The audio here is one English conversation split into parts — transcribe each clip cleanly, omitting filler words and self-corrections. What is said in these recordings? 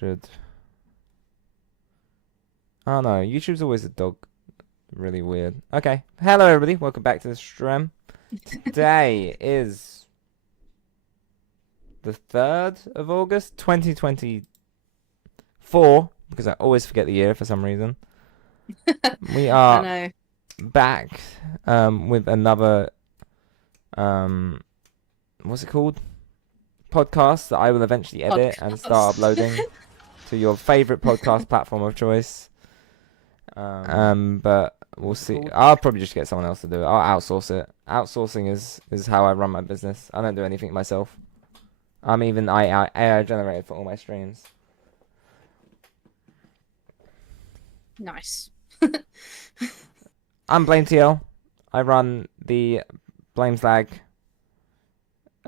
should. Oh no, YouTube's always a dog. Really weird. Okay. Hello everybody, welcome back to the stream. Today is the 3rd of August, 2024, because I always forget the year for some reason. We I are know. back with another what's it called? Podcast that I will eventually edit and start Podcast. uploading to your favorite podcast platform of choice. But we'll see. I'll probably just get someone else to do it. I'll outsource it. Outsourcing is how I run my business. I don't do anything myself. I'm even AI generated for all my streams. Nice. I'm BlameTL. I run the Blameslag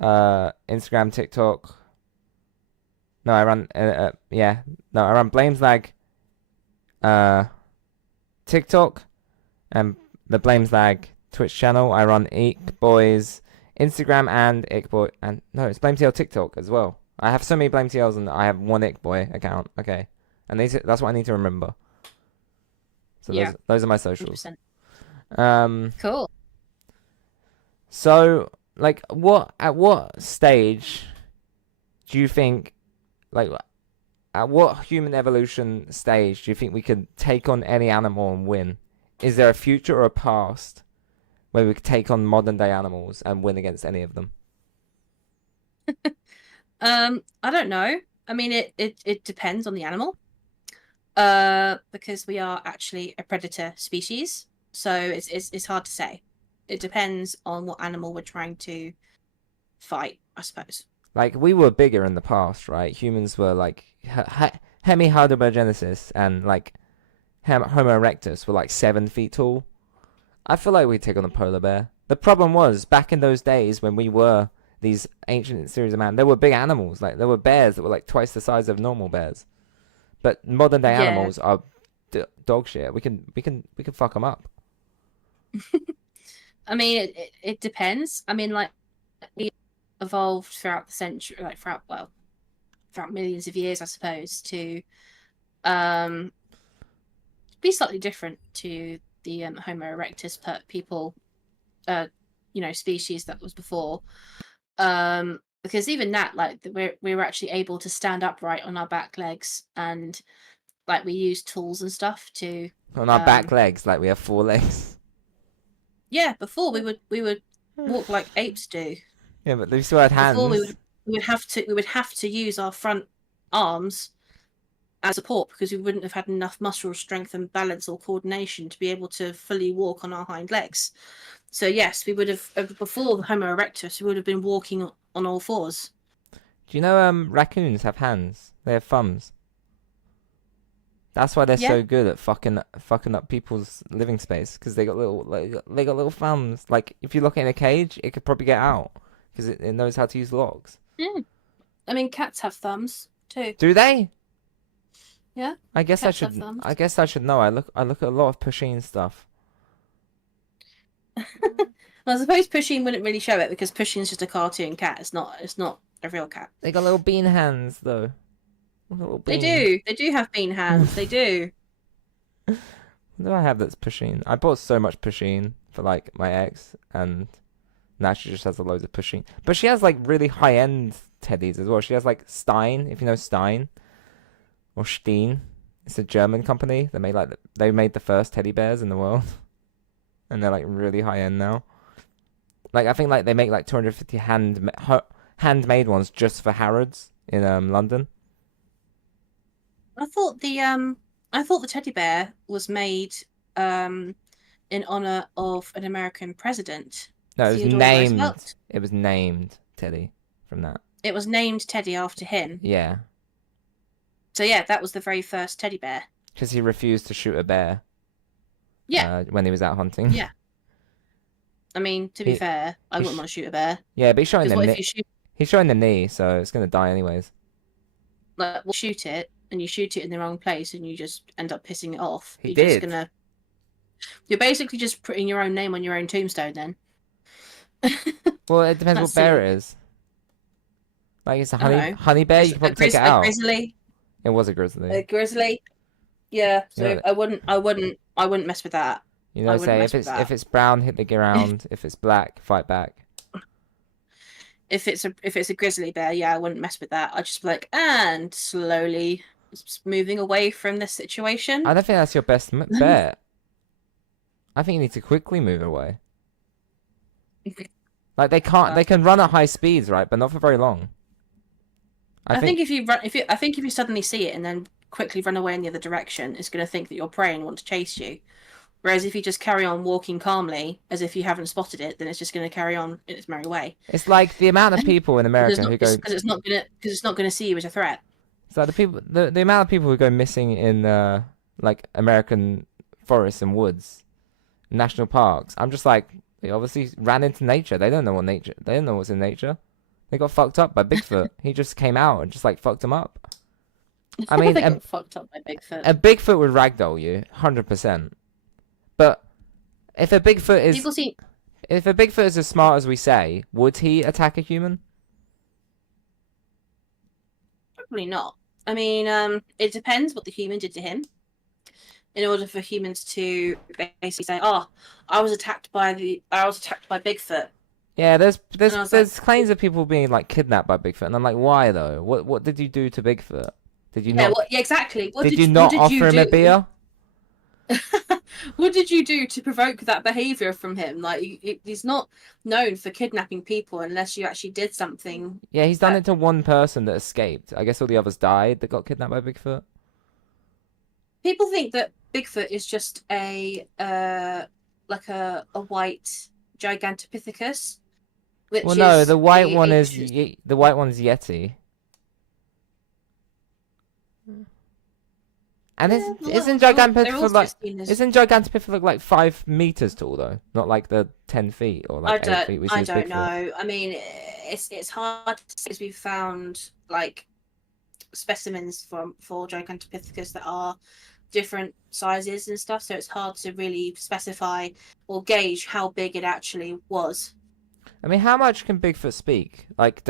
Instagram, TikTok. No, I run I run Blameslag TikTok and the Blameslag Twitch channel. I run Eek Boys Instagram and Ick Boy, and no, it's BlameTL TikTok as well. I have so many BlameTLs and I have one Ick Boy account. Okay, and that's what I need to remember. So Yeah. those are my socials. 100%. Cool. So like, at what stage do you think, like, at what human evolution stage do you think we could take on any animal and win? Is there a future or a past where we could take on modern day animals and win against any of them? I don't know. I mean, it depends on the animal. Because we are actually a predator species, so it's hard to say. It depends on what animal we're trying to fight, I suppose. Like, we were bigger in the past, right? Humans were like hemihydrogenesis and like Homo erectus were like 7 feet tall. I feel like we'd take on a polar bear. The problem was, back in those days when we were these ancient series of man, there were big animals. Like, there were bears that were like twice the size of normal bears. But modern day Yeah. animals are dog shit. We can fuck them up. I mean, it depends. I mean, like, we evolved throughout the century, like throughout millions of years, I suppose, to be slightly different to the Homo erectus people, species that was before. Because even that, like, we were actually able to stand upright on our back legs, and like we used tools and stuff to On our back legs, like we have 4 legs. Yeah, before we would walk like apes do. Yeah, but we still had hands. Before we would have to use our front arms as support, because we wouldn't have had enough muscle strength and balance or coordination to be able to fully walk on our hind legs. So yes, we would have, before the Homo erectus, we would have been walking on all fours. Do you know raccoons have hands? They have thumbs. That's why they're so good at fucking up people's living space, because they got little thumbs. Like, if you look in a cage, it could probably get out because it knows how to use locks. Yeah. I mean, cats have thumbs too. Do they? Yeah. I guess I should know. I look at a lot of Pusheen stuff. Well, I suppose Pusheen wouldn't really show it, because Pusheen's just a cartoon cat. It's not a real cat. They got little bean hands though. They do have bean hands. They do. What do I have that's Pusheen? I bought so much Pusheen for like my ex, and now she just has a load of Pusheen. But she has like really high end teddies as well. She has like Stein, if you know Stein, or Steen. It's a German company. They made the first teddy bears in the world, and they're like really high end now. Like, I think like they make like 250 handmade ones just for Harrods in London. I thought the teddy bear was made in honor of an American president. No, it was Theodore named. Roosevelt. It was named Teddy from that. It was named Teddy after him. Yeah. So yeah, that was the very first teddy bear. Because he refused to shoot a bear. Yeah. When he was out hunting. Yeah. I mean, to be fair, I wouldn't want to shoot a bear. Yeah, but he's showing the knee. Shoot... He's showing the knee, so it's gonna die anyways. Like, we'll shoot it, and you shoot it in the wrong place, and you just end up pissing it off. You're basically just putting your own name on your own tombstone then. Well, it depends what bear it is. Like, it's a honey bear, you can probably take it out. It was a grizzly. A grizzly. Yeah, You so know, I wouldn't mess with that. I wouldn't say mess with if that. it's brown, hit the ground. If it's black, fight back. If it's a grizzly bear, yeah, I wouldn't mess with that. I'd just be like, and slowly moving away from this situation. I don't think that's your best bet. I think you need to quickly move away. Like they can run at high speeds, right? But not for very long. I I think think if you suddenly see it and then quickly run away in the other direction, it's going to think that you're prey and want to chase you. Whereas if you just carry on walking calmly as if you haven't spotted it, then it's just going to carry on in its merry way. it's like the amount of people in Because America who go. it's not gonna see you as a threat. It's like the amount of people who go missing in like American forests and woods, national parks. I'm just like they obviously ran into nature. They don't know what nature. They don't know what's in nature. They got fucked up by Bigfoot. He just came out and just like fucked them up. I mean, They got fucked up by Bigfoot. a Bigfoot would ragdoll you, 100%. But if a Bigfoot is People see if a Bigfoot is as smart as we say, would he attack a human? probably not. I mean, it depends what the human did to him. In order for humans to basically say, "Oh, I was attacked by Bigfoot," Yeah, and I was like, there's claims of people being like kidnapped by Bigfoot, and I'm like, why though? What did you do to Bigfoot? Did you "Yeah, not yeah, exactly. did you not offer him a beer? What did you do to provoke that behavior from him? Like, he's not known for kidnapping people unless you actually did something. Yeah, he's done it to one person that escaped. I guess all the others died that got kidnapped by Bigfoot. People think that Bigfoot is just a like a white Gigantopithecus, which Well, no, is the white a one is ancient. the white one's Yeti. And Yeah, isn't they're all Gigantopithecus like seen as. isn't Gigantopithecus like 5 meters tall though? Not like the 10 feet or I like don't. 8 feet we see I as don't Bigfoot. know. I mean, it's hard because we've found like specimens for Gigantopithecus that are different sizes and stuff, so it's hard to really specify or gauge how big it actually was. I mean, how much can Bigfoot speak? Like,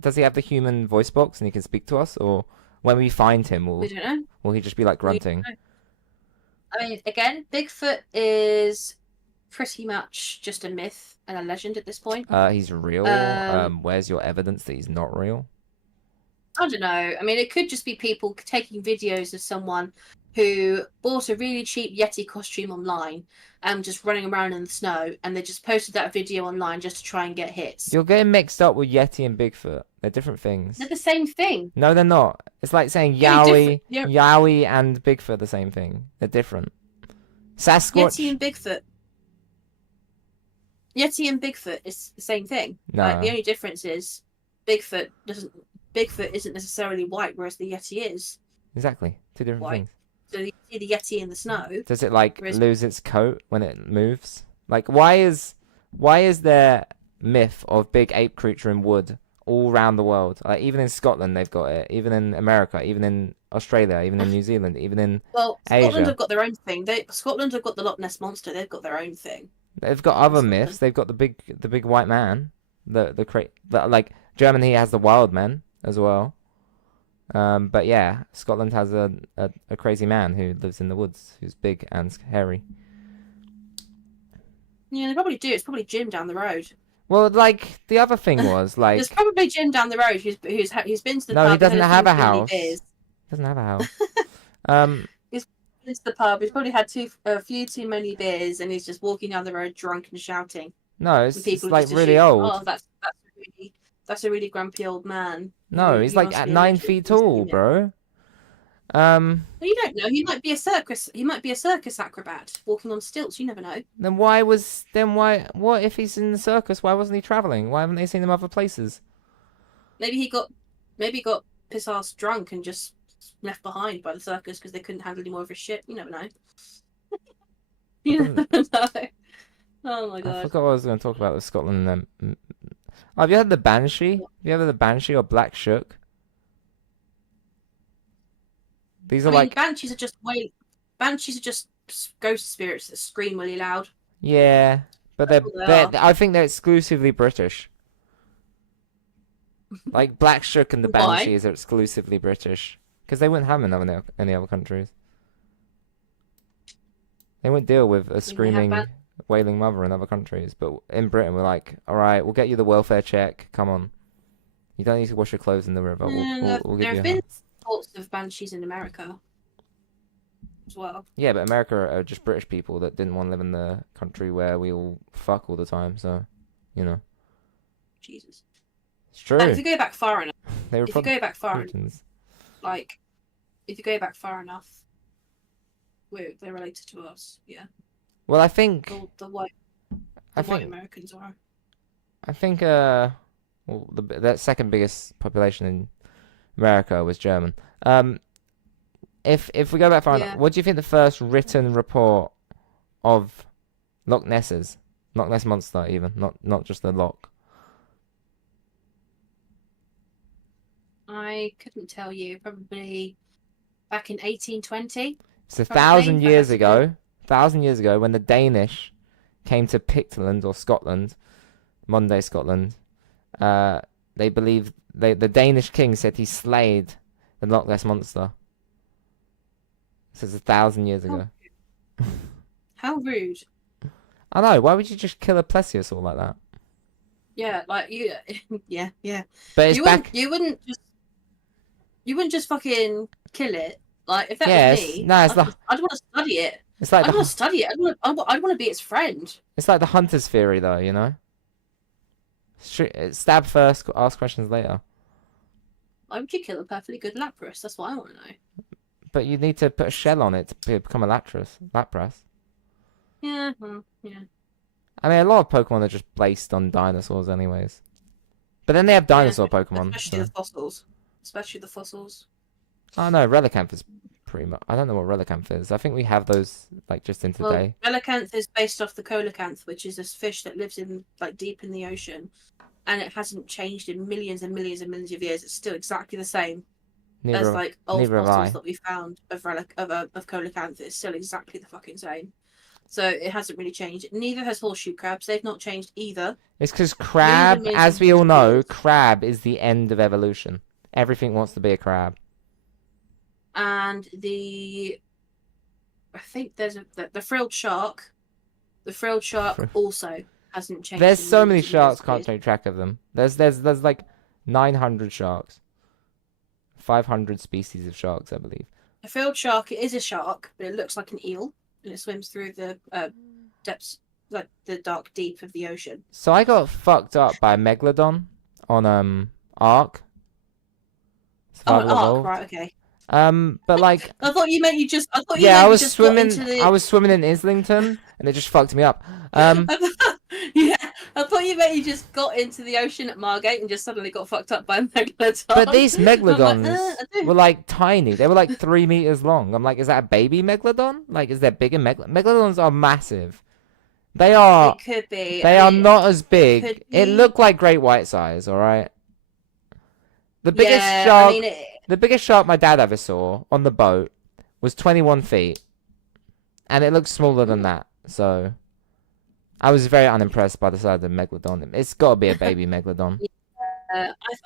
does he have the human voice box and he can speak to us, or when we find him, We don't know. will he just be like We don't grunting? know. I mean, again, Bigfoot is pretty much just a myth and a legend at this point. He's real. Um, Where's your evidence that he's not real? I don't know. I mean, it could just be people taking videos of someone who bought a really cheap Yeti costume online and just running around in the snow, and they just posted that video online just to try and get hits. You're getting mixed up with Yeti and Bigfoot. They're different things. They're the same thing. No, they're not. It's like saying Very different. Yowie and Bigfoot are the same thing. They're different. Yeti Sasquatch? and Bigfoot. Yeti and Bigfoot is the same thing. Like, the No, only difference is Bigfoot doesn't. Bigfoot isn't necessarily white, whereas the Yeti is exactly. Two different white. things. So you see the Yeti in the snow. Does it like Whereas- lose its coat when it moves? Like why is there myth of big ape creature in wood all around the world? Like even in Scotland they've got it, even in America, even in Australia, even in New Zealand, even in Well, Scotland Asia. have got their own thing. Scotland have got the Loch Ness monster. They've got their own thing. They've got other myths. They've got the big white man, like Germany has the wild man as well. But yeah, Scotland has a crazy man who lives in the woods, who's big and hairy. Yeah, they probably do. It's probably Jim down the road. Well, like the other thing was like There's probably Jim down the road who's been to the no, pub. he doesn't had have a few too many house. beers. Doesn't have a house. Um, He's been to the pub. He's probably had a few too many beers, and he's just walking down the road drunk and shouting. no, And it's people like just really assume, old. oh, that's a really grumpy old man. No, he's like must at be a 9 feet legend. tall, bro. Well, you don't know. He might be a circus acrobat walking on stilts. You never know. What if he's in the circus? Why wasn't he traveling? Why haven't they seen him other places? Maybe he got piss ass drunk and just left behind by the circus because they couldn't handle any more of his shit. You never know. You never know. Oh my I god. forgot what I was going to talk about with Scotland. Have you heard the Banshee? Have you ever heard the Banshee or Black Shook? These are I mean, like banshees are just ghost spirits that scream really loud. yeah, but That's what they are. I think they're exclusively British. Like Black Shook and the Why? Banshees are exclusively British. because they wouldn't have them in any other countries. They wouldn't deal with a I mean, they have screaming, wailing mother in other countries. But in Britain, we're like, all right, we'll get you the welfare check. Come on, you don't need to wash your clothes in the river. We'll give there you have a been house. thoughts of banshees in America as well. Yeah, but America are just British people that didn't want to live in the country where we all fuck all the time. So, you know, Jesus. it's And if true. you go back far enough, They were if you go back far, Puritans. like, if you go back far enough, they're related to us. Yeah, Well, I think, the white, I the white think, Americans are. I think, well, that second biggest population in America was German. Um, if we go back far enough, Yeah. what do you think the first written report of Loch Ness is? Loch Ness monster, even not just the loch. I couldn't tell you. Probably back in 1820. It's a Probably thousand if I had years to go. ago. Thousand years ago, when the Danish came to Pictland or Scotland, modern day Scotland, uh, they believe the Danish king said he slayed the Loch Ness monster. This is 1,000 years How, ago. how rude. I know. Why would you just kill a plesiosaur like that? Yeah, like you. Yeah, yeah. But it's back. You wouldn't just fucking kill it. Like if that was Yes. me, No, it's the. I'd want to study it. It's like I'd want the. to study it. I'd want to be its friend. It's like the hunter's theory, though. You know. Stab first, ask questions later. Why would you kill a perfectly good Lapras? That's what I want to know. But you need to put a shell on it to become a Lapras. Yeah, yeah. I mean, a lot of Pokemon are just based on dinosaurs, anyways. But then they have Yeah, dinosaur Pokemon. especially So. the fossils. Especially the fossils. Oh no, Relicanth is pretty much. I don't know what Relicanth is. I think we have those like just in Well, today. Relicanth is based off the coelacanth, which is this fish that lives in like deep in the ocean, and it hasn't changed in millions and millions and millions of years. It's still exactly the same as like old Neither have fossils I. that we found of coelacanth. It's still exactly the fucking same. So it hasn't really changed. Neither has horseshoe crabs. They've not changed either. It's because Millions and crab, millions as and we all millions of know, years. crab is the end of evolution. Everything wants to be a crab. And I think there's the frilled shark. The frilled shark also hasn't changed. There's in so many millions and millions sharks, of can't years. take track of them. There's like 900 sharks. 500 species of sharks, I believe. A frilled shark, it is a shark, but it looks like an eel, and it swims through the depths, like the dark deep of the ocean. So I got fucked up by a Megalodon on Ark. Oh, an Survival ark, Evolved. right? Okay. But like, I thought you meant you just. I thought you yeah, meant I you was just got swimming. into the. I was swimming in Islington, and it just fucked me up. Yeah, I thought you meant you just got into the ocean at Margate and just suddenly got fucked up by a megalodon. But these I'm like, megalodons I do. were like tiny. They were like 3 meters long. I'm like, is that a baby megalodon? Like, is there bigger megalodons are massive. They are. It could be. They I are mean, not as big. could It be. looked like great white size. All right. The biggest Yeah, shark. I mean, The biggest shark my dad ever saw on the boat was 21 feet, and it looked smaller than that. So, I was very unimpressed by the size of the megalodon. It's got to be a baby megalodon.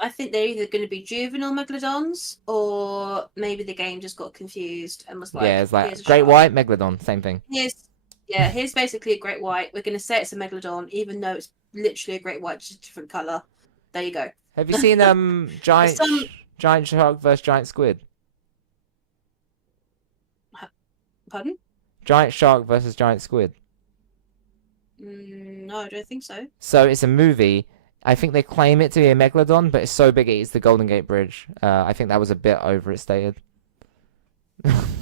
I think they're either going to be juvenile megalodons or maybe the game just got confused and was like, Yeah, it's here's like a great shark. white megalodon, same thing. Here's basically a great white. We're going to say it's a megalodon, even though it's literally a great white, just a different color. There you go. Have you seen Some giant shark versus giant squid? pardon? Giant shark versus giant squid. No, I don't think so. So it's a movie. I think they claim it to be a megalodon, but it's so big it eats the Golden Gate Bridge. I think that was a bit overstated.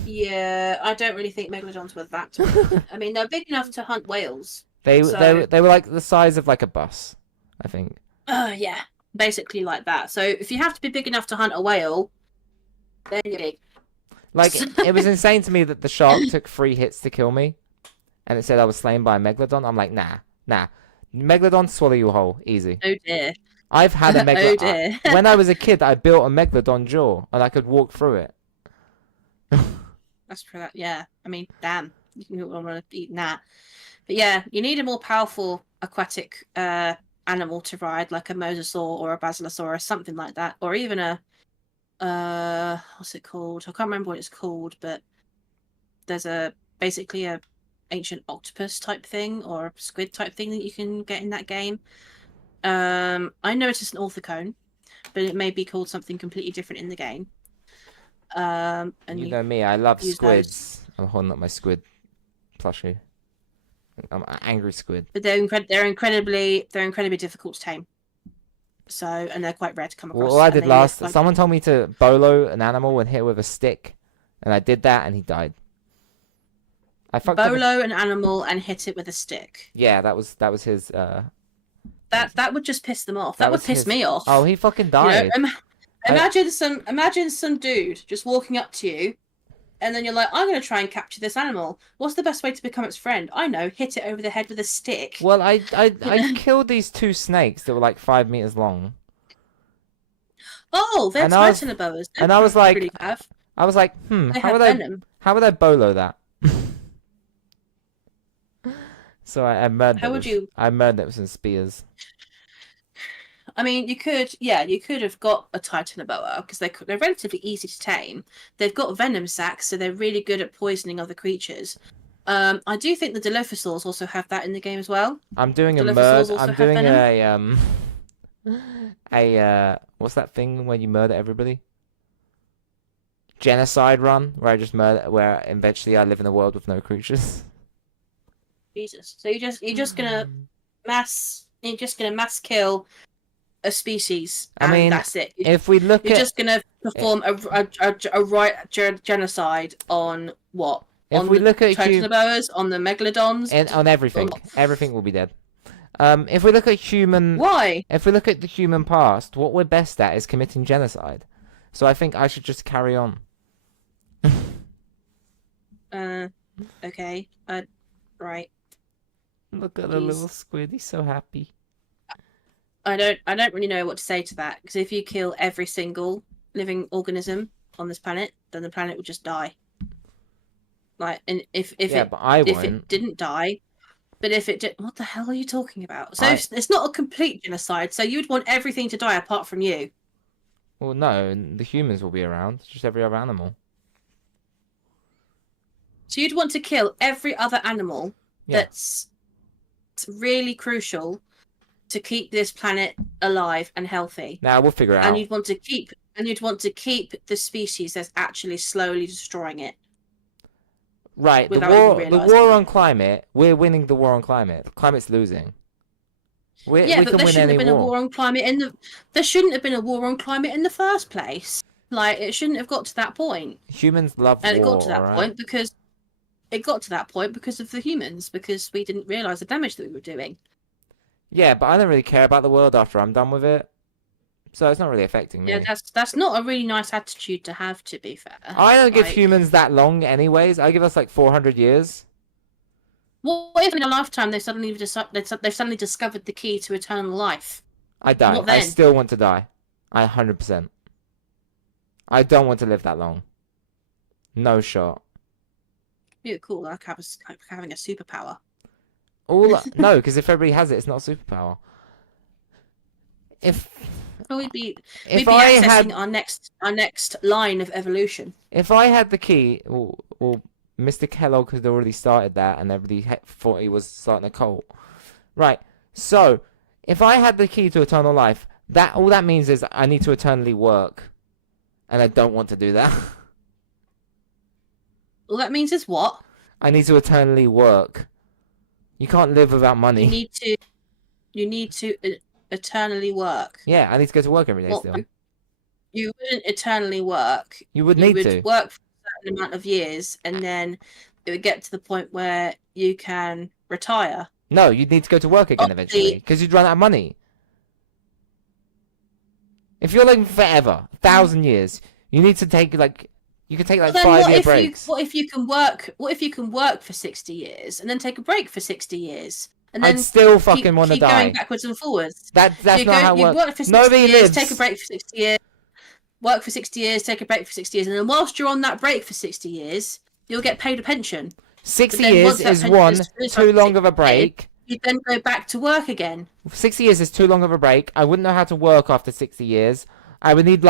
Yeah, I don't really think megalodons were that big. I mean, they're big enough to hunt whales. They So- they were like the size of like a bus, I think. Yeah, basically like that. So if you have to be big enough to hunt a whale, then you're big. Like it was insane to me that the shark took 3 hits to kill me, and it said I was slain by a megalodon. I'm like, nah. Megalodon swallow you whole, easy. Oh dear. I've had a Oh megalodon. dear. When I was a kid, I built a megalodon jaw, and I could walk through it. That's for that. Yeah, I mean, damn, you can want to eat that. But yeah, you need a more powerful aquatic animal to ride, like a mosasaur or a basilosaurus, something like that, or even a what's it called? I can't remember what it's called, but there's basically a ancient octopus type thing or a squid type thing that you can get in that game. I know it is an orthicone, but it may be called something completely different in the game. And You you know me, I love use those, squids. I'm holding up my squid plushie. I'm an angry squid. but they're incredibly difficult to tame. So, and they're quite rare to come Well, across. all I And did they live last, like someone told me to bolo an animal and hit it with a stick, and I did that, and he died. I fucked up. bolo an animal and hit it with a stick. Yeah, that was his. That would just piss them off. That That would was piss his. me off. Oh, he fucking You know, died. I, imagine some dude just walking up to you, and then you're like, I'm going to try and capture this animal. What's the best way to become its friend? I know, hit it over the head with a stick. well, I killed these 2 snakes that were like 5 meters long, Oh, they're and I was titanoboas. and I was like, Really have. I was like, They how have would I venom. how would I bolo that? So I murdered How it would with, you? I murdered it with some spears. I mean, you could have got a titanoboa because they're relatively easy to tame. They've got venom sacs, so they're really good at poisoning other creatures. I do think the Dilophosaurs also have that in the game as well. I'm doing a Dilophosaurs murder. also I'm have doing venom. a what's that thing when you murder everybody? Genocide run where I just murder, where eventually I live in a world with no creatures. Jesus. So you're just gonna mass kill a species, I and mean, that's it. if we look You're at just gonna perform genocide on what? if On we the look at titanoboas, on the megalodons, and on everything, everything will be dead. If we look at Why? if we look at the human past, what we're best at is committing genocide. So I think I should just carry on. Okay. Right. Look at the little squid. He's so happy. I don't really know what to say to that, because if you kill every single living organism on this planet, then the planet will just die. Like, and if Yeah, but I if won't. it didn't die, but if it did, what the hell are you talking about? So I- it's not a complete genocide. So you'd want everything to die apart from you. Well, no, the humans will be around. Just every other animal. So you'd want to kill every other animal Yeah. that's really crucial to keep this planet alive and healthy. Now we'll figure it And out. you'd want to keep the species that's actually slowly destroying it. Right, the without even war realising on climate. We're winning the war on climate. The climate's losing. We Yeah, we but can there win shouldn't any have been a war. war on climate there shouldn't have been a war on climate in the first place. Like, it shouldn't have got to that point. Humans love And it war, got to that alright? point because of the humans, because we didn't realise the damage that we were doing. Yeah, but I don't really care about the world after I'm done with it. So it's not really affecting me. Yeah, that's not a really nice attitude to have, to be fair. I don't give Like, humans that long anyways. I give us like 400 years. what if in a lifetime they've suddenly discovered the key to eternal life? I die. What I then? still want to die. 100%. I don't want to live that long. No shot. Yeah, cool. Like having a superpower. No, because if everybody has it, it's not a superpower. If Well, we'd be I accessing had our next line of evolution. if I had the key, well, Mr. Kellogg had already started that, and everybody thought he was starting a cult. Right. So if I had the key to eternal life, that all that means is I need to eternally work, and I don't want to do that. All that means is what? I need to eternally work. You can't live without money. You need to eternally work. Yeah, I need to go to work every day Well, still. you wouldn't eternally work. You would You need would to. work for a certain amount of years, and then it would get to the point where you can retire. No, you'd need to go to work again Obviously- eventually, because you'd run out of money. If you're living forever, 1,000 years, you need to take you can take Well, then 5-year breaks. what if you can work for 60 years and then take a break for 60 years? And then I'd still fucking want to keep die. going backwards and forwards. That's So not how it you works. work for 60 Nobody years, lives. take a break for 60 years, work for 60 years, take a break for 60 years, and then whilst you're on that break for 60 years, you'll get paid a pension. 60 then years once that is pension one is finished too after long of a 60 break. You then go back to work again. 60 years is too long of a break. I wouldn't know how to work after 60 years. I would need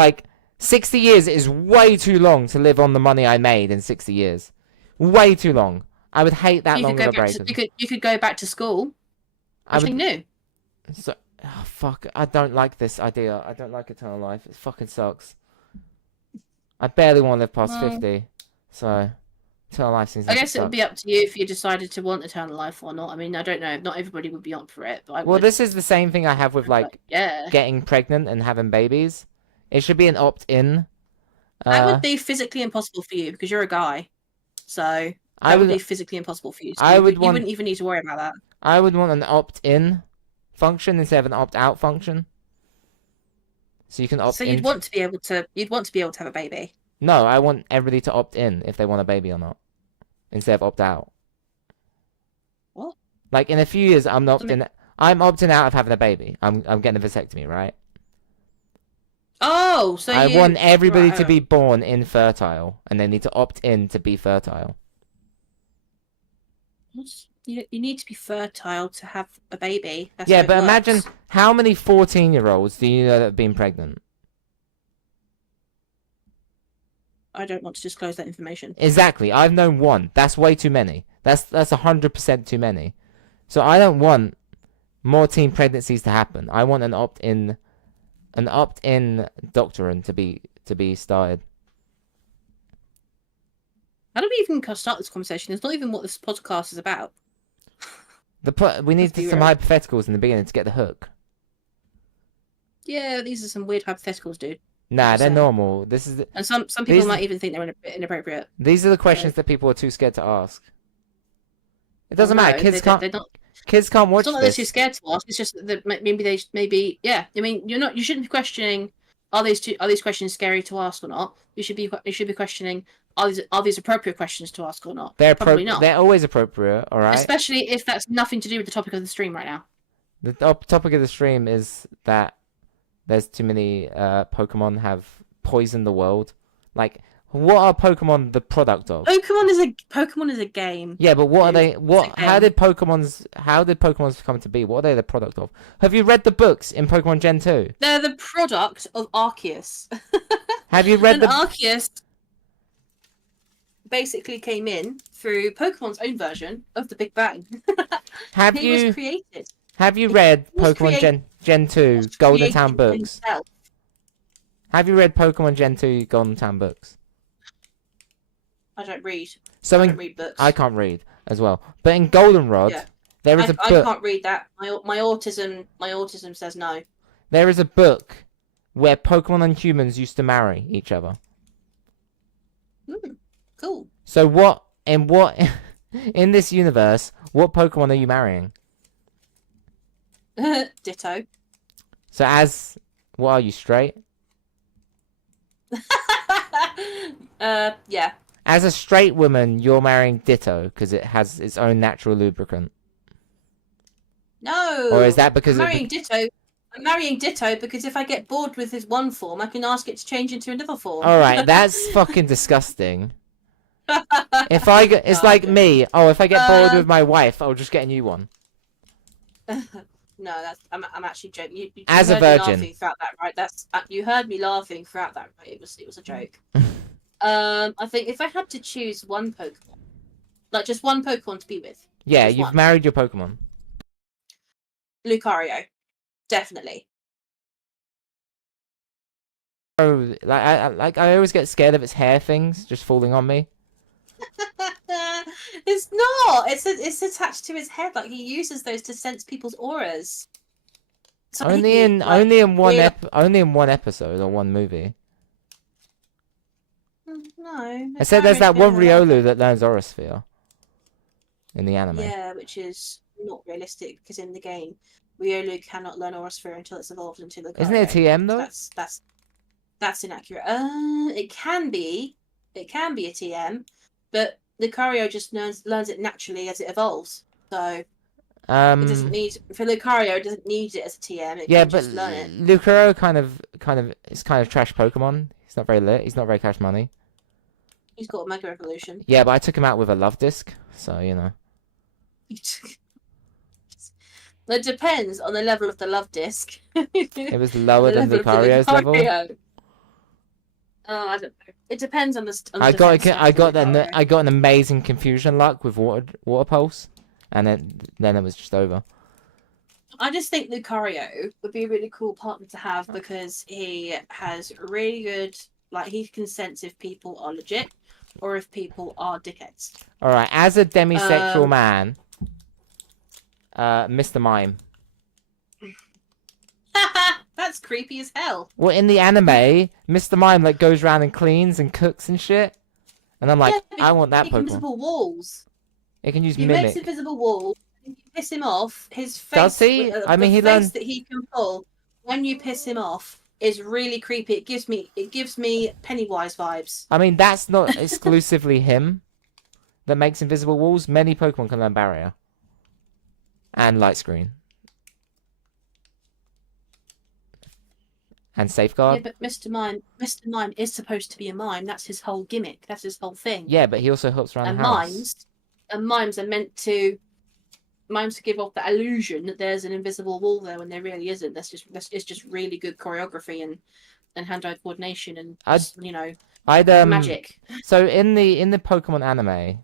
60 years is way too long to live on the money I made in 60 years. Way too long. I would hate that You could long of go a back break. to you could go back to school. I Nothing would. new. So, oh, fuck. I don't like this idea. I don't like eternal life. It fucking sucks. I barely want to live past Well, 50. So, eternal life seems I like it guess it would be sucks. up to you if you decided to want eternal life or not. I mean, I don't know. Not everybody would be up for it, but I Well, would. this is the same thing I have with, But like, yeah, getting pregnant and having babies. It should be an opt-in. that would Uh, be physically impossible for you because you're a guy. So I that would would, be physically impossible for you. So I would you want, wouldn't even need to worry about that. I would want an opt-in function instead of an opt-out function. So you can opt So you'd in. want to be able to. You'd want to be able to have a baby. No, I want everybody to opt in if they want a baby or not, instead of opt out. What? Like in a few years, I'm I mean, opting. I'm opting out of having a baby. I'm getting a vasectomy, right? oh, so I you want everybody right? to be born infertile, and they need to opt in to be fertile. You need to be fertile to have a baby. That's Yeah, how it but imagine works. how many 14-year-olds do you know that have been pregnant? I don't want to disclose that information. Exactly. I've known one. That's way too many. That's 100% too many. So I don't want more teen pregnancies to happen. I want an opt-in doctrine to be started. How do we even start this conversation? It's not even what this podcast is about. We Let's need be some real. hypotheticals in the beginning to get the hook. Yeah, these are some weird hypotheticals, dude. Nah, Just they're saying. normal. This is And some people these might even think they're a bit inappropriate. these are the questions So, that people are too scared to ask. It well, doesn't matter. no, they're not. Kids can't It's not watch that they're too this. scared to ask. It's just that maybe yeah. I mean, you're not. You shouldn't be questioning. Are these questions scary to ask or not? You should be questioning. Are these appropriate questions to ask or not? Probably not. They're always appropriate, all right? Especially if that's nothing to do with the topic of the stream right now. The topic of the stream is that there's too many Pokemon have poisoned the world. Like, what are Pokemon the product of? Pokemon is a game. Yeah, but what are Dude, they? it's a How game. did Pokemon's come to be? What are they the product of? Have you read the books in Pokemon Gen 2? They're the product of Arceus. Have you read And the Arceus basically came in through Pokemon's own version of the Big Bang. Have He was you created. have you read He was Pokemon created. Gen 2 Golden Town Created books? himself. Have you read Pokemon Gen 2 Golden Town books? I don't read. So I in don't read books. I can't read as well. But in Goldenrod, Yeah. there is a I book. can't read that. My autism says no. There is a book where Pokemon and humans used to marry each other. Cool. So what in this universe, what Pokemon are you marrying? Ditto. So what are you, straight? Yeah. As a straight woman, you're marrying Ditto because it has its own natural lubricant. No. Or is that because I'm marrying Ditto. I'm marrying Ditto because if I get bored with his one form, I can ask it to change into another form. All right, that's fucking disgusting. It's like me. Oh, if I get bored with my wife, I'll just get a new one. No, I'm actually joking. You As a heard me virgin. laughing throughout that, right? You heard me laughing throughout that, right? It was a joke. I think if I had to choose one Pokemon, like just one Pokemon to be with, Yeah, just you've one. married your Pokemon. Lucario, definitely. Oh, I always get scared of its hair things just falling on me. It's not. It's attached to his head. Like he uses those to sense people's auras. So Only in one episode or one movie. No. I said there's that one Lucario Riolu that learns Aurasphere in the anime. Yeah, which is not realistic because in the game, Riolu cannot learn Aurasphere until it's evolved into Lucario. Isn't it a TM though? That's inaccurate. It can be a TM, but Lucario just learns it naturally as it evolves. So it doesn't need for Lucario. It doesn't need it as a TM. It Yeah, can but just learn it. Lucario is kind of trash Pokemon. He's not very lit. He's not very cash money. He's got a Mega Evolution. Yeah, but I took him out with a love disc, so you know. It depends on the level of the love disc. It was lower than Lucario's level. I don't know. It depends on the I got defense stats of an Lucario. amazing confusion luck with water pulse, and then it was just over. I just think Lucario would be a really cool partner to have because he has really good, like he can sense if people are legit or if people are dickheads. All right, as a demisexual Um, man, Mr. Mime. that's creepy as hell. Well, in the anime, Mr. Mime like goes around and cleans and cooks and shit, and I'm like, Yeah, but I want that he makes Pokemon. invisible walls. It can use He makes Mimic. invisible walls. If you piss him off, his Does face, he? I the mean, he face learned. that he can pull when you piss him off is really creepy. It gives me Pennywise vibes. I mean, that's not exclusively him that makes invisible walls. Many Pokemon can learn Barrier and Light Screen and Yeah, Safeguard. but Mr. Mime is supposed to be a mime. That's his whole gimmick. That's his whole thing. Yeah, but he also hops around And the house. mimes are meant to give off the illusion that there's an invisible wall there when there really isn't. It's just really good choreography and hand-eye coordination and I'd I'd magic. So in the Pokemon anime,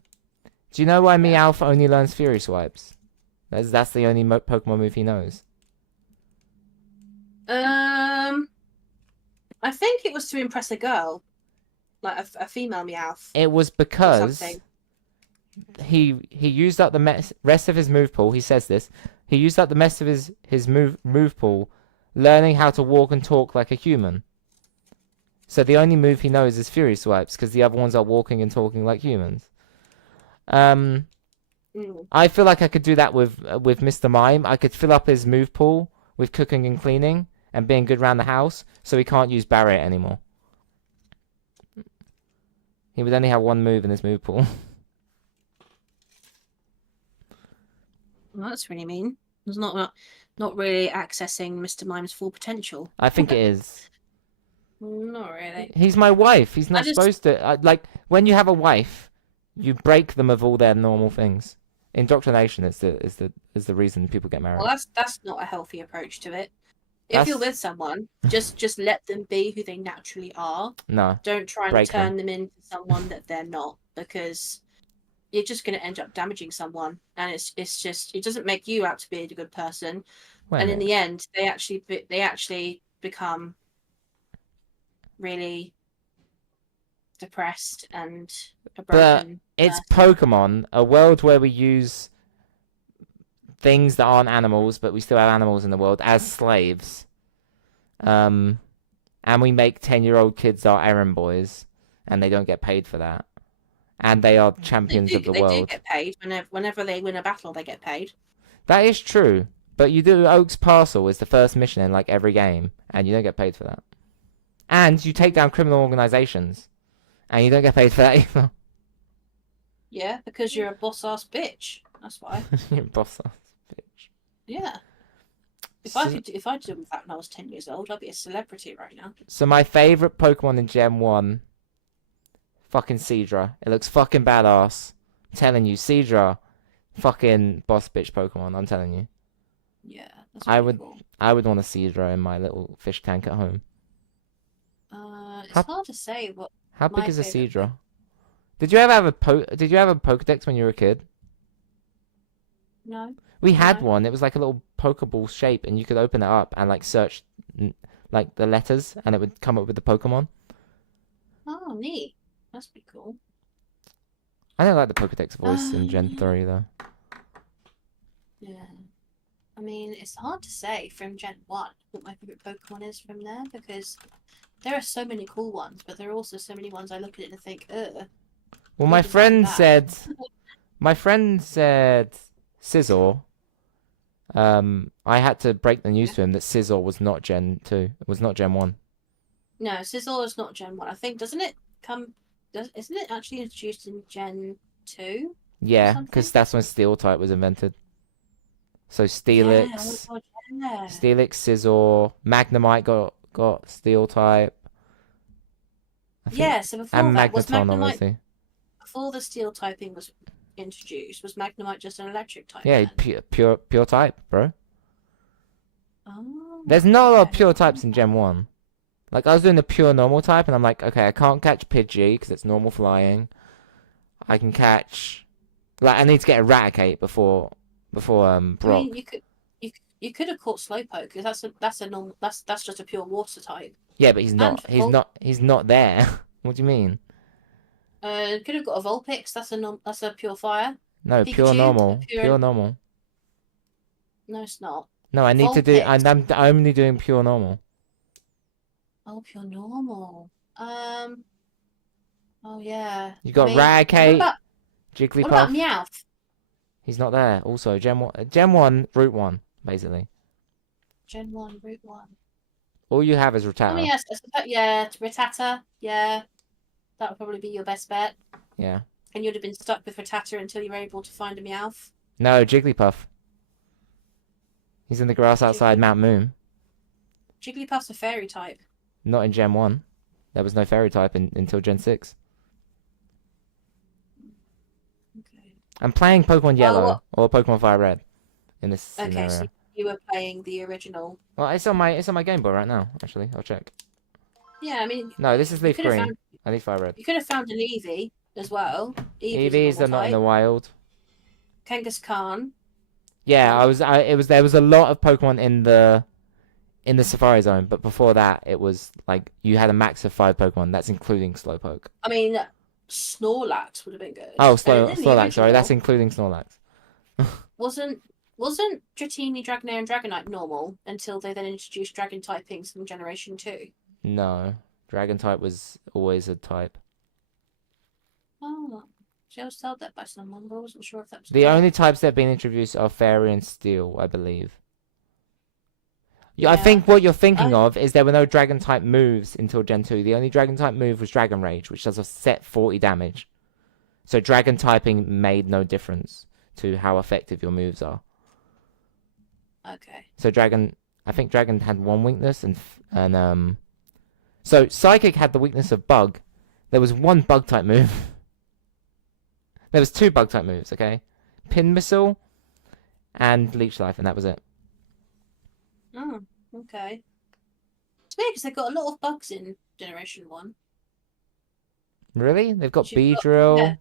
do you know why Yeah. Meowth only learns Fury Swipes? That's the only Pokemon move he knows. I think it was to impress a girl, like a female Meowth It was or because something. he used up the rest of his move pool. He says this. He used up the rest of his move pool, learning how to walk and talk like a human. So the only move he knows is Fury Swipes because the other ones are walking and talking like humans. Mm. I feel like I could do that with Mr. Mime. I could fill up his move pool with cooking and cleaning and being good around the house, so he can't use Barrier anymore. He would only have one move in his move pool. Well, that's really mean. It's not really accessing Mr. Mime's full potential. I think it is. Not really. He's my wife. He's not just- supposed to. Like, when you have a wife, you break them of all their normal things. Indoctrination is the reason people get married. Well, that's not a healthy approach to it. If you're That's- with someone, just let them be who they naturally are. No. Don't try and Break turn them into someone that they're not, because you're just going to end up damaging someone, and it's just, it doesn't make you out to be a good person. Wait a And in minute. the end, they actually become really depressed and a But broken it's person. Pokemon, a world where we use things that aren't animals, but we still have animals in the world as slaves. And we make 10-year-old kids our errand boys, and they don't get paid for that. And they are champions of the They world. do get paid whenever they win a battle. They get paid. That is true, but you do Oak's Parcel is the first mission in like every game, and you don't get paid for that. And you take down criminal organizations, and you don't get paid for that either. Yeah, because you're a boss ass bitch. That's why. You're a boss ass bitch. Yeah. If So- I did all that when I was 10 years old, I'd be a celebrity right now. So my favorite Pokemon in Gen 1, fucking Seadra. It looks fucking badass. I'm telling you, Seadra, fucking boss bitch Pokemon, I'm telling you. Yeah, that's I really would- cool. I would want a Seadra in my little fish tank at home. It's How- hard to say what. How big My is a favourite Seadra? Did you ever have a Did you have a Pokedex when you were a kid? No. We had No. one. It was like a little Pokeball shape, and you could open it up and like search like the letters, and it would come up with the Pokemon. Oh, neat. That's pretty cool. I don't like the Pokedex voice in Gen 3 though. Yeah. I mean, it's hard to say from Gen 1 what my favourite Pokemon is from there, because there are so many cool ones, but there are also so many ones I look at it and think, ugh. Well, my What is friend that? said Scizor. I had to break the news to him that Scizor was not Gen 2. It was not Gen 1. No, Sizzle is not Gen 1. I think, isn't it actually introduced in Gen 2? Yeah, something? because that's when Steel type was invented. So Yeah, Steelix, oh my God, yeah. Steelix, Scizor, Magnemite got Steel type. I think, Yeah, so before and that, was Magneton, Magnemite, obviously. before the steel typing was introduced, was Magnemite just an electric type? Yeah, then? pure type, bro. Oh, There's not a lot of okay. pure types in Gen 1. Like, I was doing the pure normal type, and I'm like, okay, I can't catch Pidgey because it's normal flying. I can catch... Like, I need to get Eradicate before I mean, Brock. you could have caught Slowpoke because that's a normal that's just a pure water type. Yeah, but he's And not. He's not there. What do you mean? could have got a Vulpix. That's a pure fire. No, pure Pikachu, a normal. pure. Pure normal. No, it's not. No, I need to do. Vulpix. I'm only doing pure normal. Oh, pure normal. Oh yeah. You I got mean, so Eradicate, what about Jigglypuff. Meowth? He's not there. Also, Gen 1, Route 1, basically. Gen 1, Route 1. All you have is I mean, Rattata. yes, yeah, Rattata. Yeah, that would probably be your best bet. Yeah. And you'd have been stuck with Rattata until you were able to find a Meowth. No, Jigglypuff. He's in the grass outside Mount Moon. Jigglypuff's a fairy type. Not in Gen 1. There was no fairy type until Gen 6. Okay. I'm playing Pokemon Oh, Yellow or Pokemon Fire Red in this okay, so scenario. you were playing the original. Well, it's on my Game Boy right now. Actually, I'll check. Yeah, I mean, No, this is you Leaf could have Green. found I need Fire Red. you could have found an Eevee as well. Eevee's a EVs normal are not in type. the wild. Kangaskhan. Yeah, Um, there was a lot of Pokemon in the Safari Zone, but before that, it was like you had a max of 5 Pokemon. That's including Slowpoke. I mean, Snorlax would have been good. Oh, And in the Snorlax. Sorry, that's original, including Snorlax. wasn't Dratini, Dragonair, and Dragonite normal until they then introduced Dragon typings from Generation 2? No, Dragon type was always a type. Oh, see, I was told that by someone, but I wasn't sure if that was The correct. only types that have been introduced are Fairy and Steel, I believe. Yeah, I Yeah. think what you're thinking I- of is there were no Dragon type moves until Gen 2. The only Dragon type move was Dragon Rage, which does a set 40 damage. So Dragon typing made no difference to how effective your moves are. Okay. So I think Dragon had one weakness, so Psychic had the weakness of Bug. There was one Bug type move. There was 2 Bug type moves, okay? Pin Missile and Leech Life, and that was it. Oh, okay. It's weird because they've got a lot of bugs in Generation 1. Really? They've got You've got, Beedrill, yeah,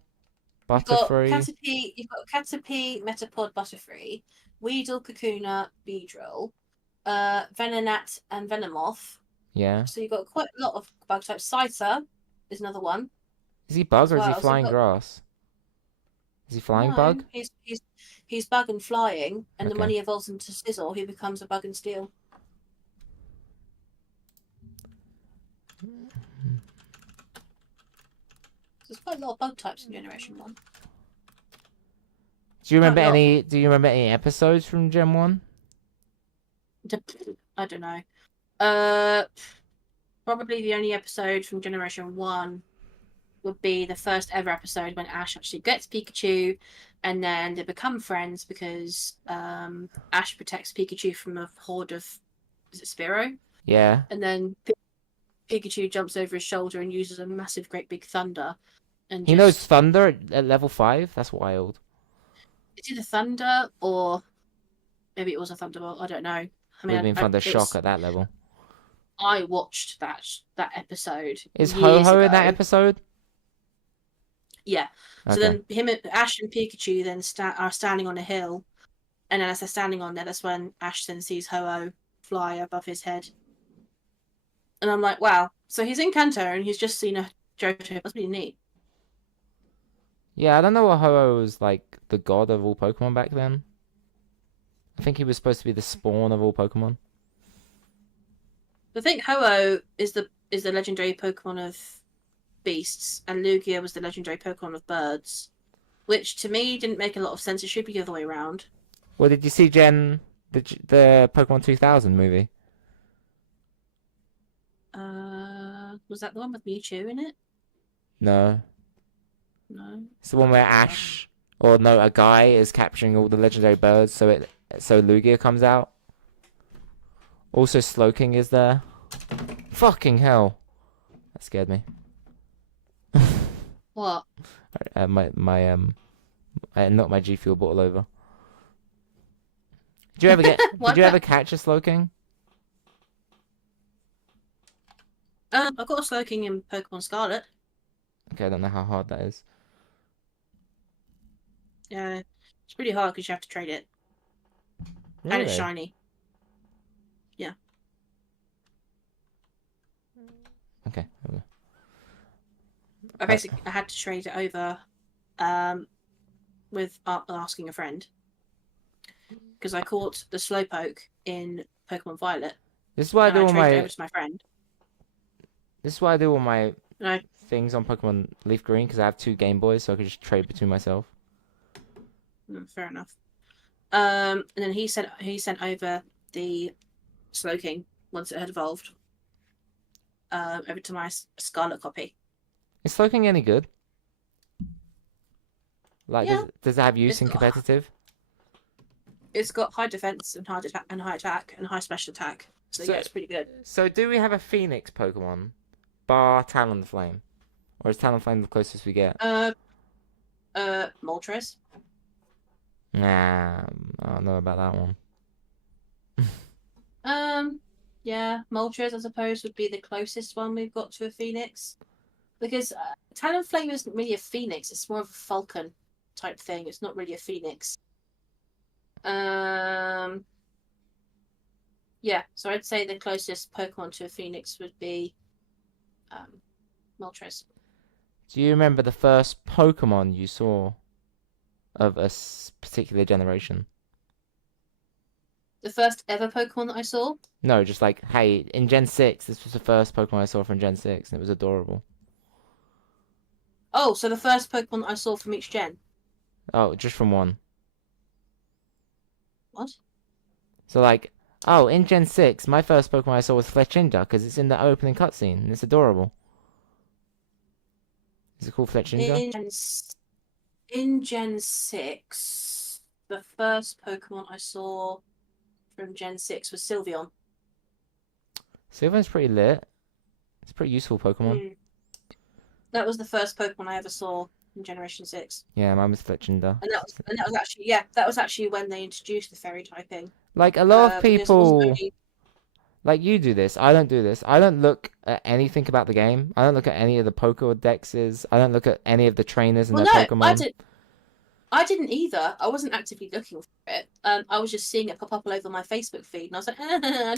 Butterfree. you've got Caterpie, Metapod, Butterfree, Weedle, Kakuna, Beedrill, Venonat, and Venomoth. Yeah. So you've got quite a lot of bug types. Scyther is another one. Is he Bug As or is he well. So Flying you've got- Grass? Is he Flying No, Bug? he's bug and flying, and then Okay. when he evolves into Sizzle, he becomes a bug and steel. So there's quite a lot of bug types in Generation 1. Do you remember Quite a lot. any episodes from Gen 1? I don't know. Probably the only episode from Generation 1 would be the first ever episode when Ash actually gets Pikachu, and then they become friends because Ash protects Pikachu from a horde of, is it Spearow? Yeah. And then Pikachu jumps over his shoulder and uses a massive, great big thunder. And He knows Thunder at level 5? That's wild. It's either thunder or maybe it was a thunderbolt. I don't know. I Would mean, have been Thunder Shock at that level. I watched that episode. Is years Ho-Ho in that ago. episode? Yeah. So Okay. then Ash and Pikachu then are standing on a hill, and then as they're standing on there, that's when Ash then sees Ho-Oh fly above his head. And I'm like, wow. So he's in Kanto and he's just seen a Johto. That's pretty neat. Yeah, I don't know what Ho-Oh was like the god of all Pokemon back then. I think he was supposed to be the spawn of all Pokemon. I think Ho-Oh is the legendary Pokemon of beasts, and Lugia was the legendary Pokemon of birds, which to me didn't make a lot of sense. It should be the other way around. Well, did you see the Pokemon 2000 movie? Was that the one with Mewtwo in it? No. No. It's the one where Ash, or no, a guy is capturing all the legendary birds, so Lugia comes out. Also, Slowking is there. Fucking hell, that scared me. What? I knocked my G Fuel bottle over. Did you ever What Did you ever catch a Slowking? I've got a Slowking in Pokemon Scarlet. Okay, I don't know how hard that is. Yeah, it's pretty hard because you have to trade it, and it's Really? shiny. Yeah, Okay. I had to trade it over, with asking a friend because I caught the Slowpoke in Pokemon Violet, This is why I and do I all traded it my. over to my friend. This is why I do all my And I things on Pokemon Leaf Green because I have two Game Boys, so I can just trade between myself. fair enough. And then he sent over the Slowking once it had evolved, over to my Scarlet copy. Is Slowking any good? Like, Yeah, does it have use it's in got competitive? it's got high defense and high attack and high special attack. So yeah, So, it's pretty good. so do we have a Phoenix Pokemon, bar Talonflame, or is Talonflame the closest we get? Uh, Moltres. Nah, I don't know about that one. Um, yeah, Moltres, I suppose, would be the closest one we've got to a Phoenix. Because Talonflame isn't really a Phoenix, it's more of a Falcon type thing. It's not really a Phoenix. Um, yeah, so I'd say the closest Pokemon to a Phoenix would be Moltres. Do you remember the first Pokemon you saw of a particular generation? The first ever Pokemon that I saw. No, just like, hey, in Gen 6, this was the first Pokemon I saw from Gen 6, and it was adorable. Oh, so the first Pokemon that I saw from each gen. Oh, just from one. What? So, like, oh, in Gen 6, my first Pokemon I saw was Fletchinder, because it's in the opening cutscene, and it's adorable. Is it called Fletchinder? In Gen 6, the first Pokemon I saw from Gen 6 was Sylveon. Sylveon's pretty lit. It's a pretty useful Pokemon. Mm. That was the first Pokemon I ever saw in Generation 6. Yeah, mine was Fletchinder. That was actually when they introduced the fairy typing. Like, a lot of Because it wasn't people, only. like, you do this. I don't do this. I don't look at anything about the game. I don't look at any of the Pokédexes. I don't look at any of the trainers and Well, their no, Pokemon. I didn't either. I wasn't actively looking for it. I was just seeing it pop up all over my Facebook feed, and I was like, I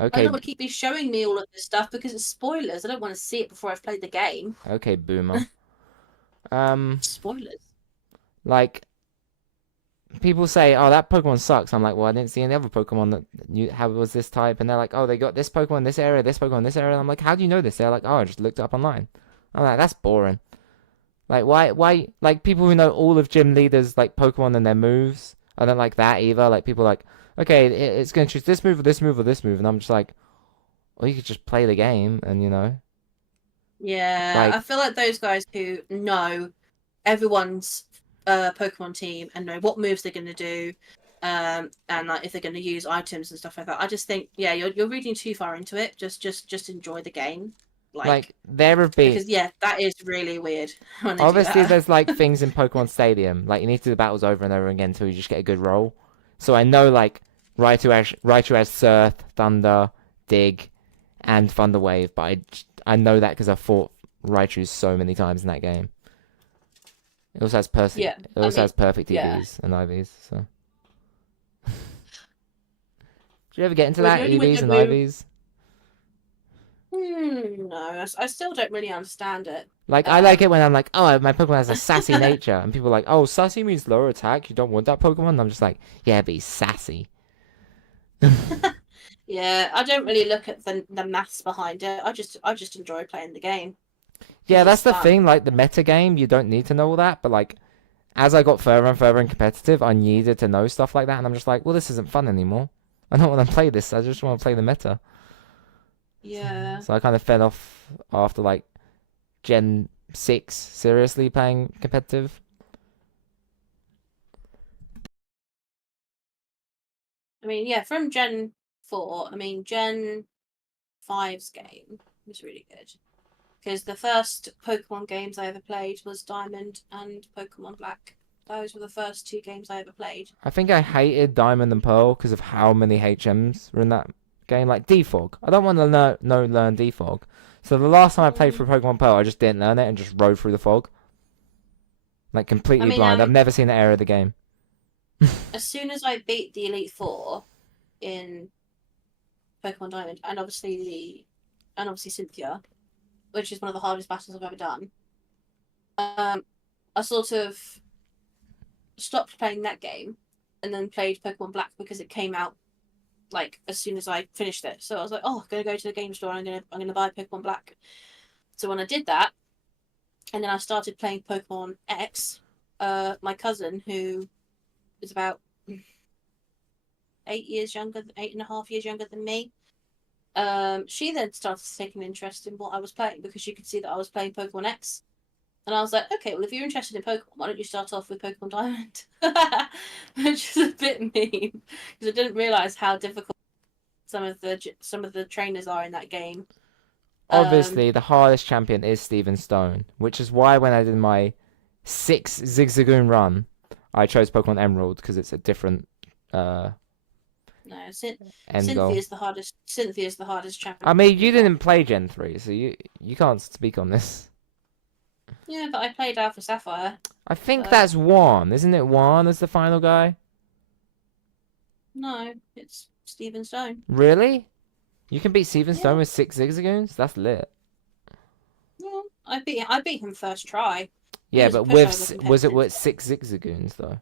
Okay, don't want to keep you showing me all of this stuff because it's spoilers. I don't want to see it before I've played the game. okay, boomer. Um, Spoilers. like, people say, "Oh, that Pokemon sucks." I'm like, "Well, I didn't see any other Pokemon that you how was this type." And they're like, "Oh, they got this Pokemon in this area, this Pokemon in this area." And I'm like, "How do you know this?" They're like, "Oh, I just looked it up online." I'm like, "That's boring." Like, why? Like people who know all of gym leaders like Pokemon and their moves. I don't like that either. Like people like, okay, it's gonna choose this move or this move or this move, and I'm just like, well, you could just play the game, and Yeah, I like, feel like those guys who know everyone's Pokemon team and know what moves they're going to do, and like if they're going to use items and stuff like that. I just think, yeah, you're reading too far into it. Just enjoy the game, like there have been. because yeah, that is really weird when they do Obviously, that. there's like things in Pokemon Stadium, like you need to do the battles over and over again until you just get a good roll. So I know like Raichu has Surf, Thunder, Dig, and Thunder Wave, but I know that because I fought Raichu so many times in that game. It also has perfect. Yeah, It I also mean, has perfect yeah. EVs and IVs. So, did you ever get into Well, that the only way EVs to and move. IVs? No, I still don't really understand it. Like I like it when I'm like, oh, my Pokemon has a sassy nature, and people are like, oh, sassy means lower attack. You don't want that Pokemon. And I'm just like, yeah, but he's sassy. Yeah, I don't really look at the maths behind it. I just enjoy playing the game Yeah, because that's it's the fun. thing. Like the meta game, you don't need to know all that. But like, as I got further and further in competitive, I needed to know stuff like that, and I'm just like, well, this isn't fun anymore. I don't want to play this. I just want to play the meta. Yeah. So I kind of fed off after like Gen 6, seriously playing competitive. I mean, yeah, from Gen 4, I mean, Gen 5's game was really good. Because the first Pokemon games I ever played was Diamond and Pokemon Black. Those were the first two games I ever played. I think I hated Diamond and Pearl because of how many HMs were in that game like Defog. I don't want to learn Defog. So the last time I played through Pokemon Pearl, I just didn't learn it and just rode through the fog. Like I completely mean, blind. I've never seen the area of the game. as soon as I beat the Elite Four in Pokemon Diamond, and obviously Cynthia, which is one of the hardest battles I've ever done, I sort of stopped playing that game and then played Pokemon Black because it came out like as soon as I finished it. So I was like, oh, I'm gonna go to the game store and I'm gonna buy Pokemon Black. So when I did that, and then I started playing Pokemon X, my cousin, who is about 8.5 years younger than me, she then started taking interest in what I was playing because she could see that I was playing Pokemon X. And I was like, okay, well, if you're interested in Pokemon, why don't you start off with Pokemon Diamond? Which is a bit mean because I didn't realize how difficult some of the trainers are in that game. Obviously, the hardest champion is Steven Stone, which is why when I did my 6 Zigzagoon run, I chose Pokemon Emerald because it's a different No, end goal. Cynthia's the hardest champion. I mean, you didn't play Gen 3, so you can't speak on this. Yeah, but I played Alpha Sapphire. I think that's Juan, isn't it? Juan as the final guy? No, it's Steven Stone. Really? You can beat Steven Yeah. Stone with 6 Zigzagoons? That's lit. Yeah, I beat him first try. Yeah, was but pushover was it competitive. with 6 Zigzagoons though?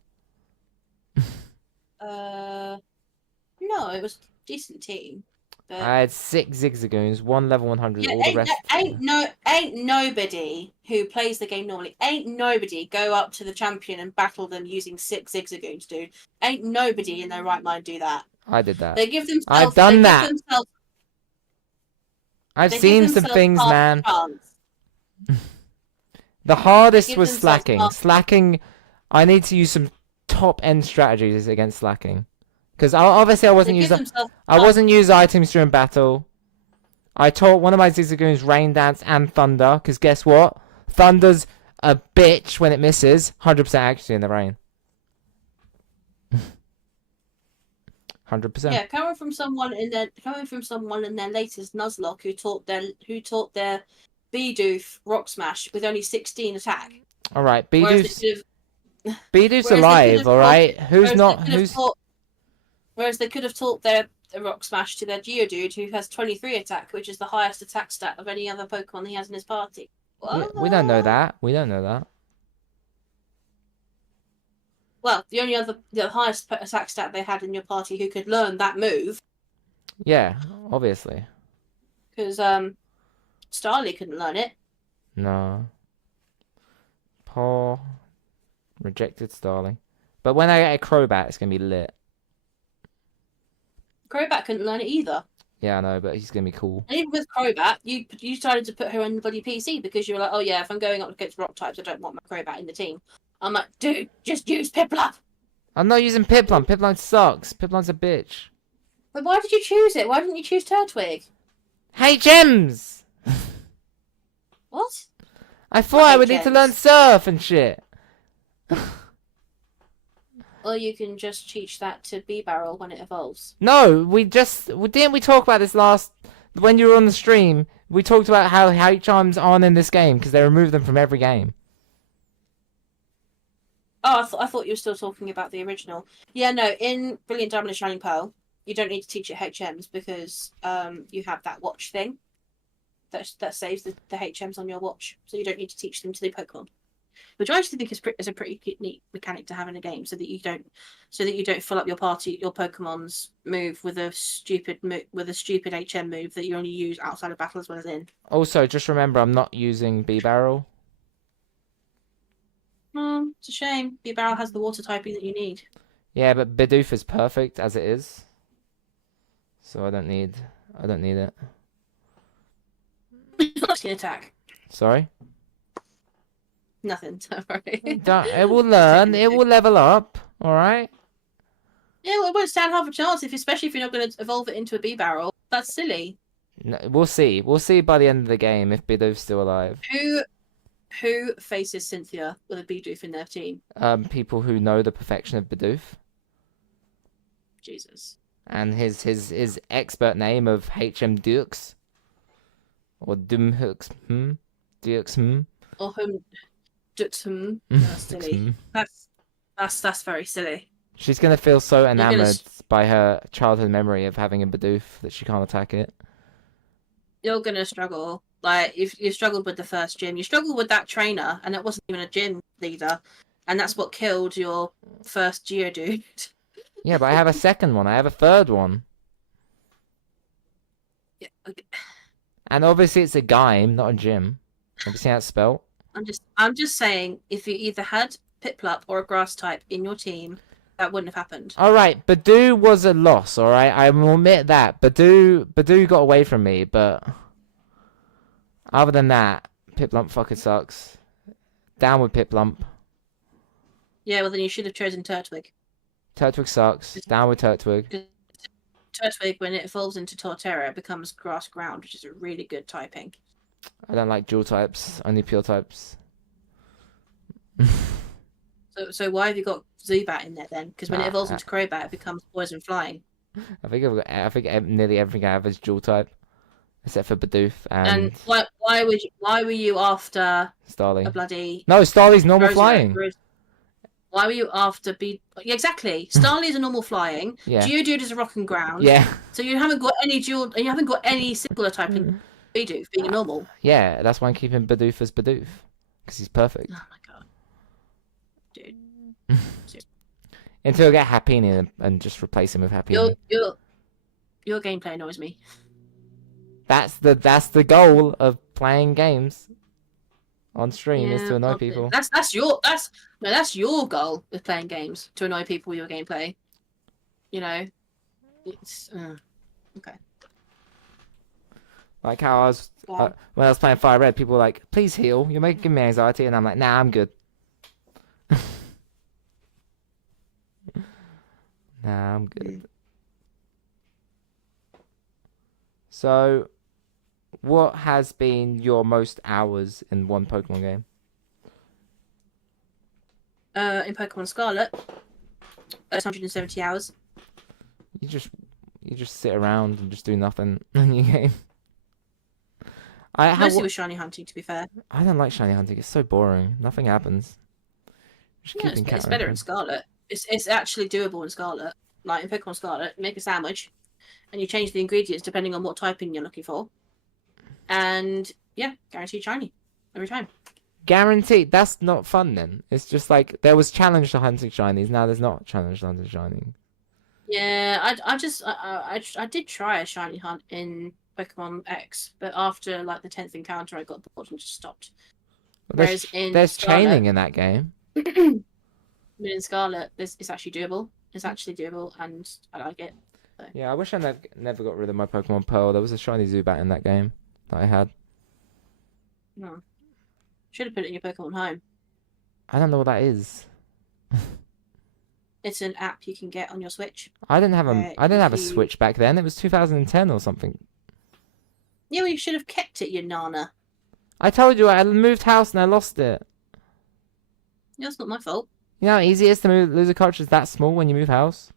No, it was a decent team. But I had 6 Zigzagoons, 1 level 100, yeah, all the rest. ain't nobody who plays the game normally. Ain't nobody go up to the champion and battle them using 6 Zigzagoons, dude. Ain't nobody in their right mind do that. I did that. They give themselves. I've done they that. Give themselves, I've they give seen some themselves things, half a man. chance. The hardest give was themselves slacking. half- Slacking, I need to use some top end strategies against slacking. Because obviously I They wasn't give using themselves I half- wasn't use items during battle. I taught one of my Zigzagoons Rain Dance and Thunder. Because guess what? Thunder's a bitch when it misses. 100% accuracy in the rain. 100%. Yeah, coming from someone in their latest Nuzlocke who taught their Bidoof Rock Smash with only 16 attack. All right, Whereas Bidoof's they Bidoof's whereas they could alive. have All taught- right, who's whereas not? they could have Who's taught- Whereas they could have taught their Rock Smash to their Geodude, who has 23 attack, which is the highest attack stat of any other Pokemon he has in his party. we don't know that. We don't know that. Well, the highest attack stat they had in your party who could learn that move, Yeah, obviously. because Starly couldn't learn it. No. Poor rejected Starling. But when I get a Crobat, it's gonna be lit. Crobat couldn't learn it either. Yeah, I know, but he's gonna be cool. And even with Crobat, you decided to put her on the bloody PC because you were like, oh yeah, if I'm going up against rock types, I don't want my Crobat in the team. I'm like, dude, just use Piplup. I'm not using Piplup. Piplup sucks. Piplup's a bitch. But why did you choose it? Why didn't you choose Turtwig? Hey, Gems! What? I thought I Hey, would need to Gems. learn Surf and shit. Or you can just teach that to B-Barrel when it evolves. No, didn't we talk about this when you were on the stream? We talked about how H-Charms aren't in this game because they removed them from every game. Oh, I thought you were still talking about the original. Yeah, no, in Brilliant Diamond and Shining Pearl, you don't need to teach it HMs because you have that watch thing that saves the HMs on your watch, so you don't need to teach them to the Pokemon. Which I actually think is a pretty neat mechanic to have in a game, so that you don't fill up your Pokemon's move with a stupid HM move that you only use outside of battle as well as in. Also, just remember, I'm not using B-Barrel. It's a shame. B-Barrel has the water typing that you need. Yeah, but Bidoof is perfect as it is. So I don't need it. Skin attack. Sorry? Nothing, don't worry. It will learn. It will level up. Alright? Yeah, well, it won't stand half a chance, especially if you're not going to evolve it into a B-Barrel. That's silly. No, we'll see. We'll see by the end of the game if Bidoof's still alive. Who faces Cynthia with a Bidoof in their team? People who know the perfection of Bidoof. Jesus. and his expert name of HM Dukes or Dumhooks, Dukes, Or whom? That's Dukes, silly. That's very silly. She's gonna feel so You're gonna enamored by her childhood memory of having a Bidoof that she can't attack it. you're gonna struggle. Like if you struggled with the first gym, you struggled with that trainer, and it wasn't even a gym leader, and that's what killed your first Geodude. Yeah, but I have a second one. I have a third one. Yeah, okay. And obviously it's a game, not a gym. Have you seen how it's spelled? I'm just saying, if you either had Piplup or a grass type in your team, that wouldn't have happened. Alright, Badoo was a loss, alright? I will admit that. Badoo got away from me, but other than that, Piplup fucking sucks. Down with Piplup. Yeah, well then you should have chosen Turtwig. Turtwig sucks. Down with Turtwig. Because Turtwig, when it evolves into Torterra, becomes grass ground, which is a really good typing. I don't like dual types, only pure types. So why have you got Zubat in there then? Because when it evolves Nah, into Crobat, it becomes poison flying. I think nearly everything I have is dual type, except for Bidoof And and why were you after a Starly. bloody No, Starly's normal Rosa- flying. Why were you after Yeah, exactly. Starly is a normal flying. Yeah. Geodude is a rock and ground. Yeah. So you haven't got any singular type in Bidoof being a normal. Yeah, that's why I'm keeping Bidoof as Bidoof. Because he's perfect. Oh my god. Dude. Until I get Happiny and just replace him with Happiny. Your gameplay annoys me. That's the goal of playing games on stream is to annoy people. That's your goal with playing games, to annoy people with your gameplay. You know, it's okay. Like how I was when I was playing Fire Red, people were like, "Please heal, you're making me anxiety," and I'm like, "Nah, I'm good." Nah, I'm good. So, what has been your most hours in one Pokemon game? In Pokemon Scarlet, 170 hours. You just sit around and just do nothing in your game. Mostly with shiny hunting, to be fair. I don't like shiny hunting. It's so boring. Nothing happens. Just Yeah, keeping it's better in Scarlet. It's actually doable in Scarlet. Like in Pokemon Scarlet, you make a sandwich, and you change the ingredients depending on what typing you're looking for. And yeah, guaranteed shiny every time. Guaranteed. That's not fun then. It's just like there was challenge to hunting shinies. Now there's not challenge to hunting shiny. Yeah, I did try a shiny hunt in Pokemon X, but after like the 10th encounter, I got bored and just stopped. Well, Whereas in there's Scarlet, chaining in that game. in Scarlet, it's actually doable. It's actually doable, and I like it. So. Yeah, I wish I never got rid of my Pokemon Pearl. There was a shiny Zubat in that game that I had. No. Should have put it in your Pokemon Home. I don't know what that is. It's an app you can get on your Switch. I didn't have a Switch back then. It was 2010 or something. Yeah, well, you should have kept it, you Nana. I told you I moved house and I lost it. Yeah, that's not my fault. You know how easy it is to lose a cartridge that small when you move house?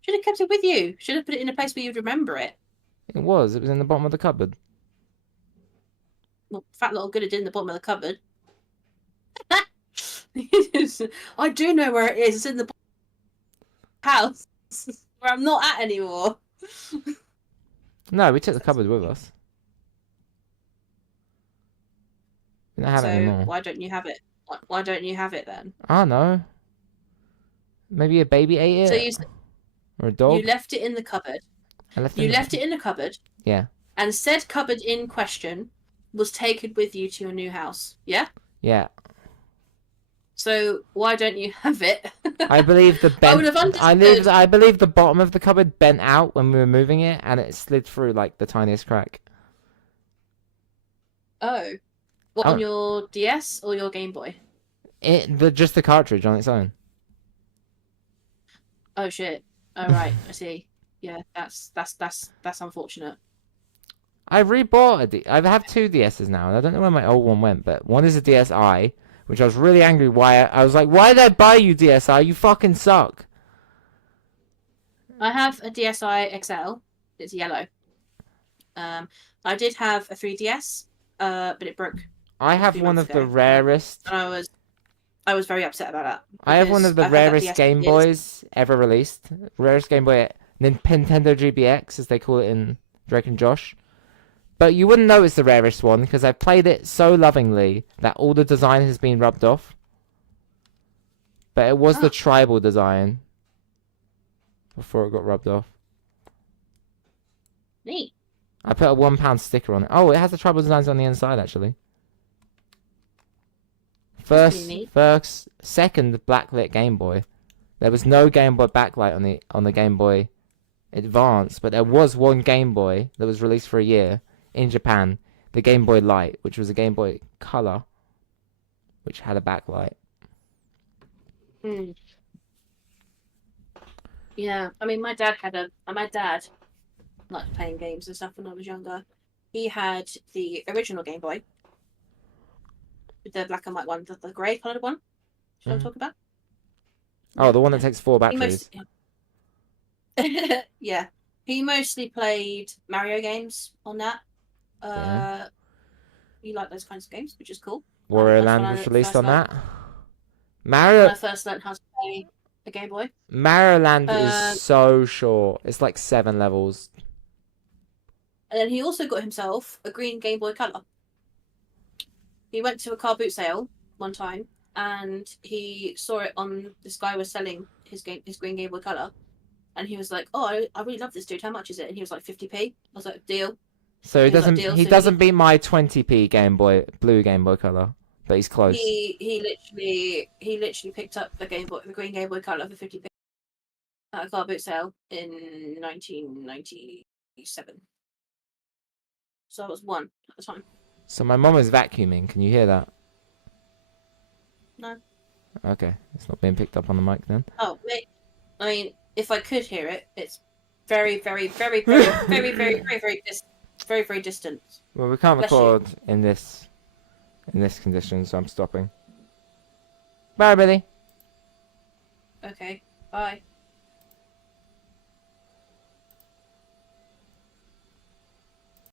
Should have kept it with you. Should have put it in a place where you'd remember it. It was. It was in the bottom of the cupboard. Well, fat little good it did in the bottom of the cupboard. I do know where it is. It's in the house where I'm not at anymore. No, we took the cupboard with us. We don't have it anymore. Why don't you have it? Why don't you have it then? I don't know. Maybe a baby ate it. So or a dog. you left it in the cupboard. You left it in the cupboard. Yeah. And said cupboard in question was taken with you to your new house. Yeah? Yeah. So why don't you have it? I believe the bent. I would have understood. I believe the bottom of the cupboard bent out when we were moving it, and it slid through like the tiniest crack. Oh. What, on your DS or your Game Boy? Just the cartridge on its own. Oh shit. Oh right, I see. Yeah, that's unfortunate. I rebought I have two DSs now, and I don't know where my old one went, but one is a DSi, which I was really angry. I was like, why did I buy you DSi? You fucking suck. I have a DSi XL. It's yellow. I did have a 3DS, but it broke I a have few one months of the ago, rarest. and I was very upset about that I have one because of the I've had that rarest DS for Game years. Boys ever released. Rarest Game Boy, Nintendo GBX, as they call it in Drake and Josh. But you wouldn't know it's the rarest one because I've played it so lovingly that all the design has been rubbed off. But it was the Oh, tribal design before it got rubbed off. neat. I put a £1 sticker on it. Oh, it has the tribal designs on the inside actually. That's pretty neat. Second backlit Game Boy. There was no Game Boy backlight on the Game Boy Advance, but there was one Game Boy that was released for a year in Japan, the Game Boy Light, which was a Game Boy Color, which had a backlight. Hmm. Yeah, I mean, my dad liked playing games and stuff when I was younger. He had the original Game Boy, with the black and white one, the grey coloured one. Should I Mhm. talk about? Oh, Yeah, the one that yeah. takes 4 He batteries. yeah, he mostly played Mario games on that. Yeah. He liked those kinds of games, which is cool. Wario That's Land was released first on learned that. Mario how to play a Game Boy. Mario Land is Um, so short. It's like 7 levels. and then he also got himself a green Game Boy Color. He went to a car boot sale one time and he saw it on this guy was selling his green Game Boy Color, and he was like, "Oh, I really love this, dude. How much is it?" And he was like, 50p. I was like, "Deal." So And he was like, "Deal." he So doesn't beat my 20p Game Boy blue Game Boy Color, but he's close. he literally picked up the green Game Boy Color for 50p at a car boot sale in 1997. So I was one at the time. So my mom is vacuuming. Can you hear that? No. Okay, it's not being picked up on the mic then. Oh, wait. I mean, if I could hear it, it's very, very, very, very, very, very, very, very distant. Very, very distant. Well, we can't Bless you. record in this condition, so I'm stopping. Bye, Billy. Okay. Bye.